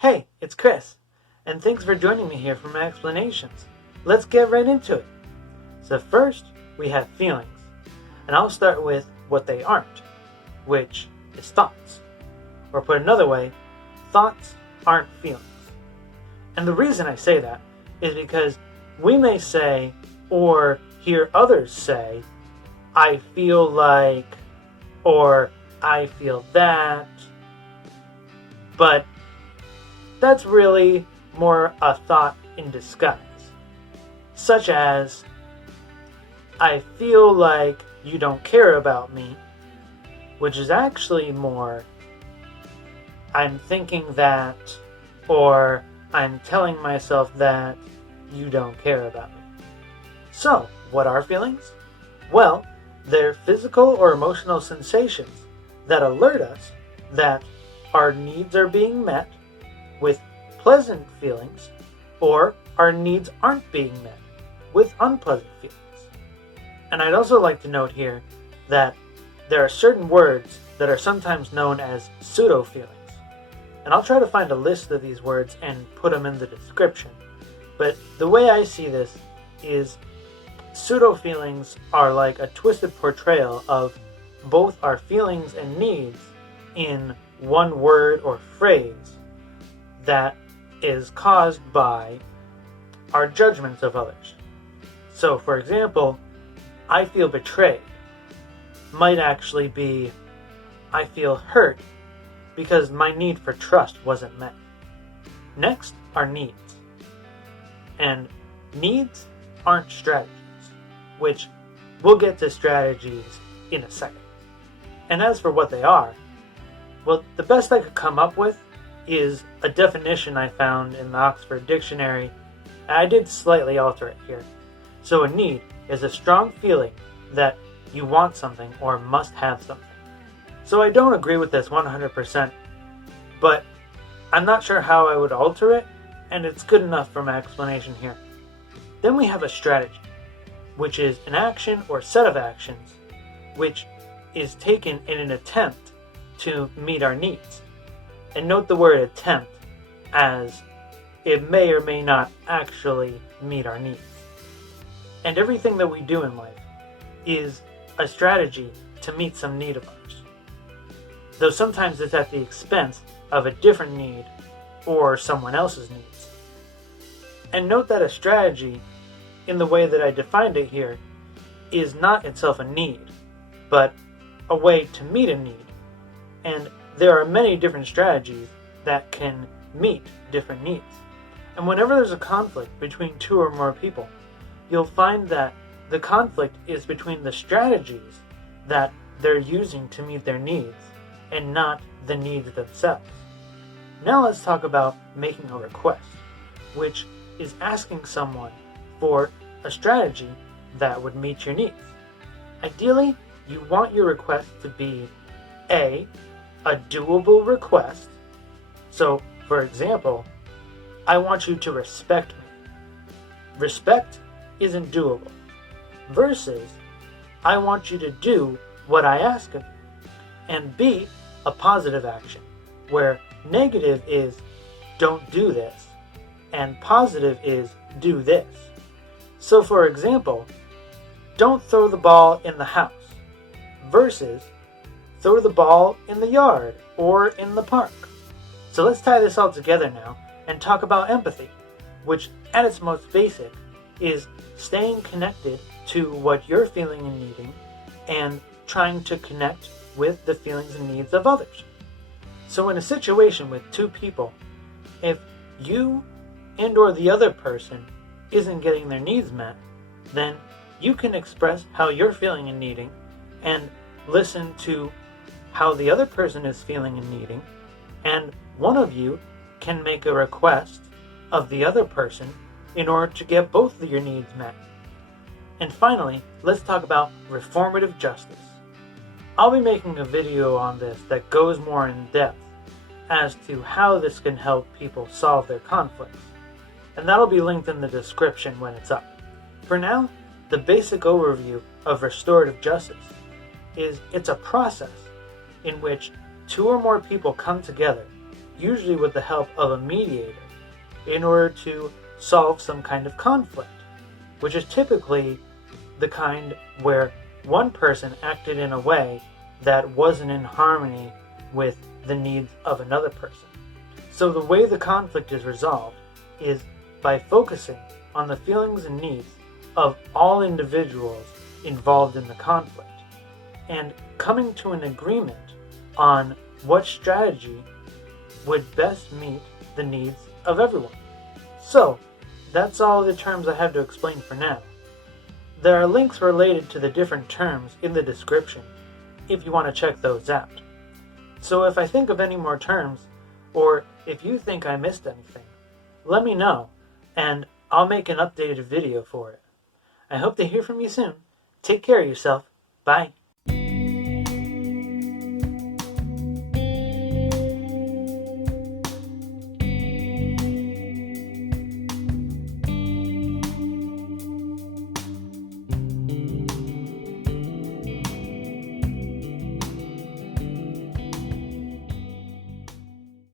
Hey, it's Chris, and thanks for joining me here for my explanations. Let's get right into it. So first, we have feelings, and I'll start with what they aren't, which is thoughts. Or put another way, thoughts aren't feelings. And the reason I say that is because we may say, or hear others say, I feel like, or I feel that, but that's really more a thought in disguise, such as, I feel like you don't care about me, which is actually more, I'm thinking that, or I'm telling myself that you don't care about me. So, what are feelings? Well, they're physical or emotional sensations that alert us that our needs are being met with pleasant feelings, or our needs aren't being met with unpleasant feelings. And I'd also like to note here that there are certain words that are sometimes known as pseudo-feelings. And I'll try to find a list of these words and put them in the description. But the way I see this is pseudo-feelings are like a twisted portrayal of both our feelings and needs in one word or phrase that is caused by our judgments of others. So, for example, I feel betrayed might actually be I feel hurt because my need for trust wasn't met. Next are needs. And needs aren't strategies, which we'll get to strategies in a second. And as for what they are, well, the best I could come up with is a definition I found in the Oxford Dictionary. I did slightly alter it here. So a need is a strong feeling that you want something or must have something. So I don't agree with this 100%, but I'm not sure how I would alter it, and it's good enough for my explanation here. Then we have a strategy, which is an action or set of actions which is taken in an attempt to meet our needs. And note the word attempt, as it may or may not actually meet our needs. And everything that we do in life is a strategy to meet some need of ours, though sometimes it's at the expense of a different need or someone else's needs. And note that a strategy, in the way that I defined it here, is not itself a need, but a way to meet a need. And there are many different strategies that can meet different needs. And whenever there's a conflict between two or more people, you'll find that the conflict is between the strategies that they're using to meet their needs and not the needs themselves. Now let's talk about making a request, which is asking someone for a strategy that would meet your needs. Ideally, you want your request to be a doable request. So, for example, I want you to respect me. Respect isn't doable. Versus, I want you to do what I ask of you. And B, a positive action, where negative is don't do this, and positive is do this. So for example, don't throw the ball in the house, versus throw the ball in the yard or in the park. So let's tie this all together now and talk about empathy, which at its most basic is staying connected to what you're feeling and needing and trying to connect with the feelings and needs of others. So in a situation with two people, if you and or the other person isn't getting their needs met, then you can express how you're feeling and needing and listen to how the other person is feeling and needing, and one of you can make a request of the other person in order to get both of your needs met. And finally, let's talk about restorative justice. I'll be making a video on this that goes more in depth as to how this can help people solve their conflicts, and that'll be linked in the description when it's up. For now, the basic overview of restorative justice is it's a process in which two or more people come together usually with the help of a mediator, in order to solve some kind of conflict, which is typically the kind where one person acted in a way that wasn't in harmony with the needs of another person. So the way the conflict is resolved is by focusing on the feelings and needs of all individuals involved in the conflict and coming to an agreement on what strategy would best meet the needs of everyone. So, that's all the terms I have to explain for now. There are links related to the different terms in the description if you want to check those out. So if I think of any more terms, or if you think I missed anything, let me know, and I'll make an updated video for it. I hope to hear from you soon. Take care of yourself. Bye.